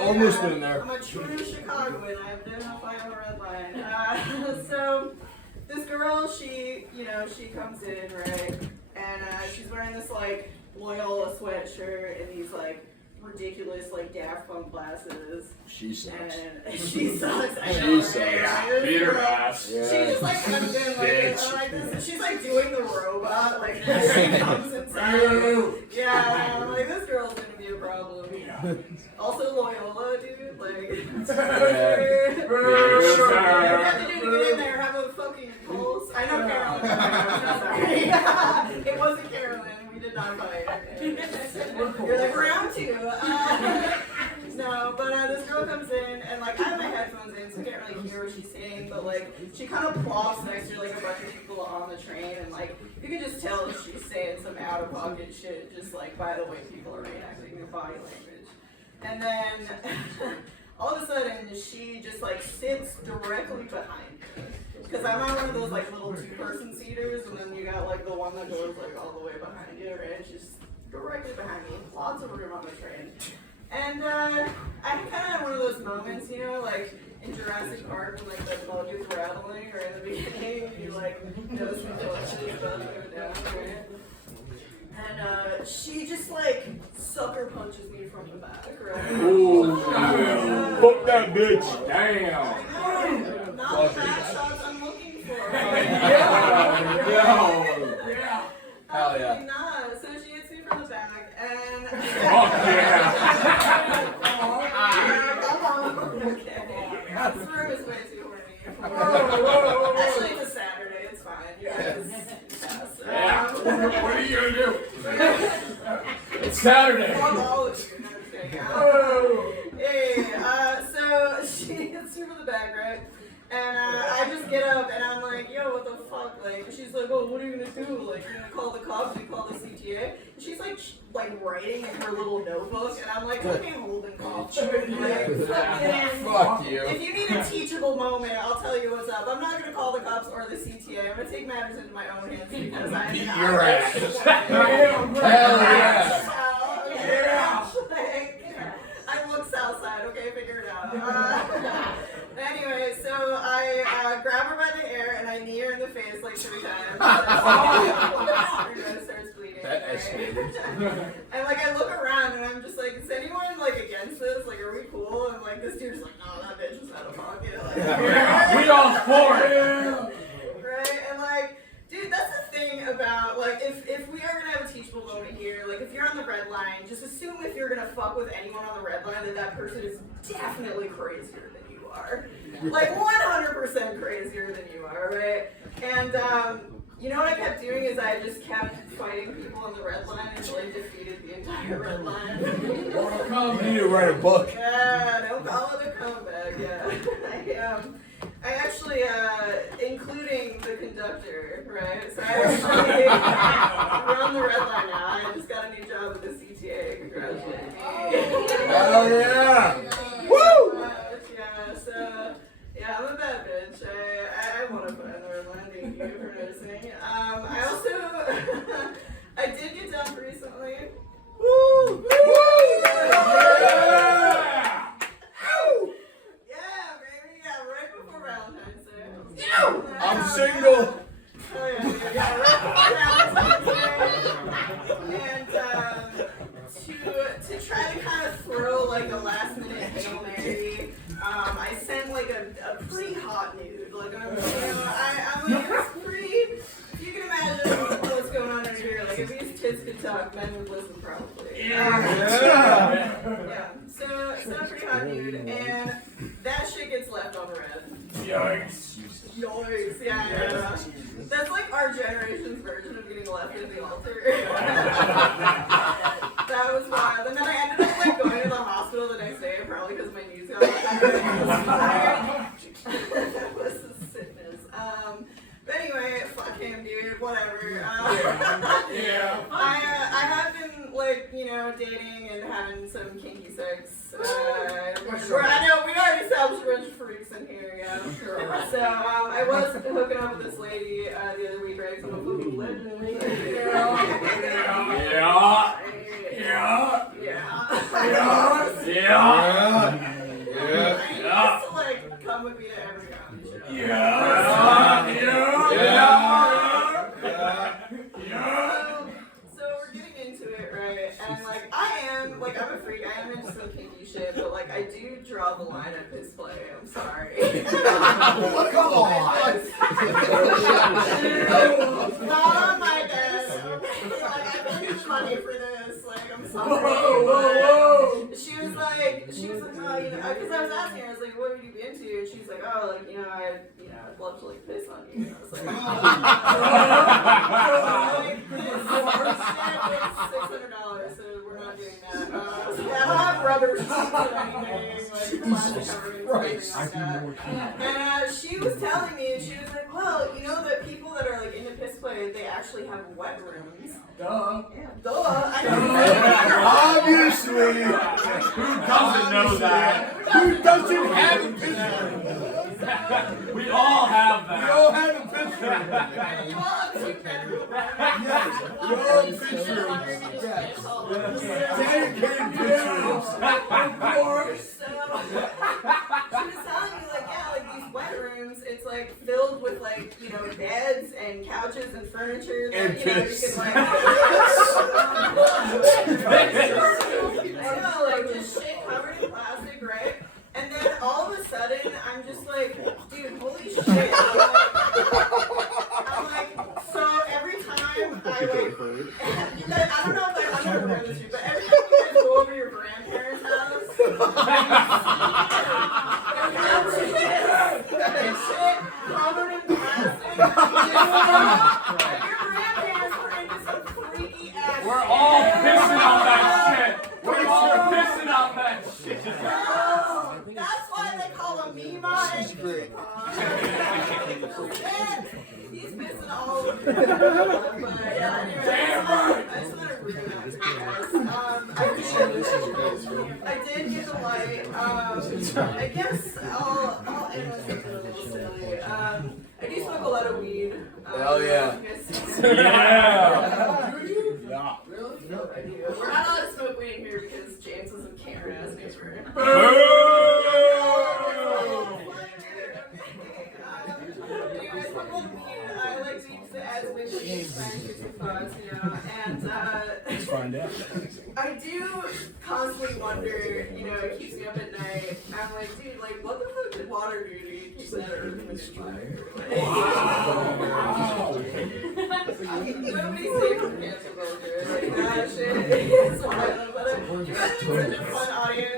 Almost been in there. I'm a true Chicagoan. I've been a fight on the red line. So this girl, she comes in, right? And she's wearing this like Loyola sweatshirt and these like ridiculous like Daft Punk glasses. She sucks. And she sucks. She sucks. Beat her ass. Yeah. She just like comes in like this. She's like doing the robot, like she comes inside. Yeah, I'm like this girl's gonna be a problem. Also Loyola, dude. Like, what do you have to do to get in there? Have a fucking pulse? I know Carolyn. I'm sorry. It wasn't Carolyn. We did not fight. You're like round two. No, but this girl comes in and like I have my headphones in, so I can't really hear what she's saying. But like she kind of plops next to like a bunch of people on the train, and like you can just tell she's saying some out of pocket shit, just like by the way people are reacting, their body language. And then all of a sudden she just like sits directly behind me. Because I'm on one of those like little two-person seaters, and then you got like the one that goes like all the way behind you, right? She's directly behind me. Lots of room on the train. And I kind of had one of those moments, you know, like in Jurassic Park when like the bug is rattling, or in the beginning you like know some delicious about to go down, right? And she just like sucker punches me from the back, right? Ooh, fuck that bitch. Damn. Not the back shots I'm looking for. Yeah. Hell yeah. Nah, so she hits me from the back, and Fuck yeah. Okay. This room is way too horny. Actually, it's a Saturday. It's fine. You guys. Yeah. What are you gonna do? It's Saturday. Fuck all of you. No, hey, so she hits me from the back, right? And I just get up and I'm like, yo, what the fuck? Like, she's like, oh, what are you gonna do? Like, you're gonna call the cops? You call the CTA? And she's like writing in her little notebook, and I'm like, okay, Holden call. Fuck you. If you need a teachable moment, I'll tell you what's up. I'm not gonna call the cops or the CTA. I'm gonna take matters into my own hands because I'm Beat your ass. Hell yeah. I look south side, okay, figure it out. Anyway, so I grab her by the hair and I knee her in the face like 3 times. Her nose starts bleeding. That escalated. And like I look around and I'm just like, is anyone like against this? Like, are we cool? And like this dude's like, no, that bitch is out of pocket. Like, We all for it. right? And like, dude, that's the thing about like if we are gonna have a teachable moment here, like if you're on the red line, just assume if you're gonna fuck with anyone on the red line that person is definitely crazier than you are. Like 100% crazier than you are, right? And you know what I kept doing is I just kept fighting people on the red line until I defeated the entire red line. You need to write a book. Yeah, don't call it a comeback. Yeah, I actually, including the conductor, right? So I actually, we're on the red line now. I just got a new job with the CTA. Congratulations. Hell yeah. Woo! Yeah, so, yeah, I'm a bad bitch. I want to put on the red line. Thank you for noticing. I also, I did get dumped recently. Woo! Woo! I'm single. Oh, yeah, right before Valentine's Day. And to try to kind of throw like a last minute Hail Mary, I sent like a pretty hot nude. Like, I'm like, it's pretty, if you can imagine what's going on over here. Like, if these kids could talk, men would listen probably. Yeah. So a pretty hot nude, and that shit gets left on red. Yikes. Yikes, yeah. That's like our generation's version of getting left at the altar. That was wild. And then I ended up like going to the hospital the next day, probably because my knees got that was a sickness. But anyway, fuck him, dude. Whatever. Yeah. I have been like, you know, dating and having some kinky sex. I know we already established a bunch of freaks in here, yeah. So I was hooking up with this lady the other week, right? So I'm a fucking legend. Yeah. Yeah. I used to like come with me to every competition. So we're getting into it, right? And like I'm a freak. I am into some kinky shit, but like I do draw the line at piss play. I'm sorry. Come on. Not on my desk. Okay? Like I paid money for this. Like I'm sorry. Whoa. She was like, oh, you know, because I was asking her, I was like, what would you be into? And she's like, oh, like, you know, I'd love to like piss on you. And I was like, oh, like, this horse shit is $600, so we're not doing that. I don't have rubber sheets or anything, like plastic coverings or anything like that. And she was telling me, and she was like, well, you know that people that are like into piss play, they actually have wet rooms. Duh. Yeah, duh. I know. Obviously. Who doesn't know that? Who doesn't have a picture? We all have We that. all have a picture. You all have two bedrooms. Yes. We all have pictures. Yes. Dedicated pictures. Of course. So, she was telling me, like, yeah, like these wet rooms, it's like filled with like, you know, beds and couches and furniture that, And you know, piss. you can like. I know, like just shit covered in plastic, right? And then all of a sudden, I'm just like, dude, holy shit. I'm like, so every time I like, you guys, I don't know if I'm gonna remember this, but every time you guys go over your grandparents' house, shit covered in plastic. Your grandparents were into some freaky ass We're shit. all pissing on that shit. We're all pissing on that shit. That's why they call him Mima and Peepa. He's missing all of them. But yeah, anyway, I just want to ruin that for you guys. I did get the light. I guess I'll end with something a little silly. I do smoke a lot of weed. Hell yeah. you guys- Yeah. Really? No, I do. We're not allowed to smoke weed in here because James is a Karen ass neighbor. Anyways, one more weed. I like to use it as windy thoughts, you know, and Let's find out. I do constantly wonder, you know, it keeps me up at night. I'm like, dude, like, what the fuck did water do to keep that earth in fire? Nobody's safe from cancer culture. Like, that shit is wild. But you guys are such a fun audience.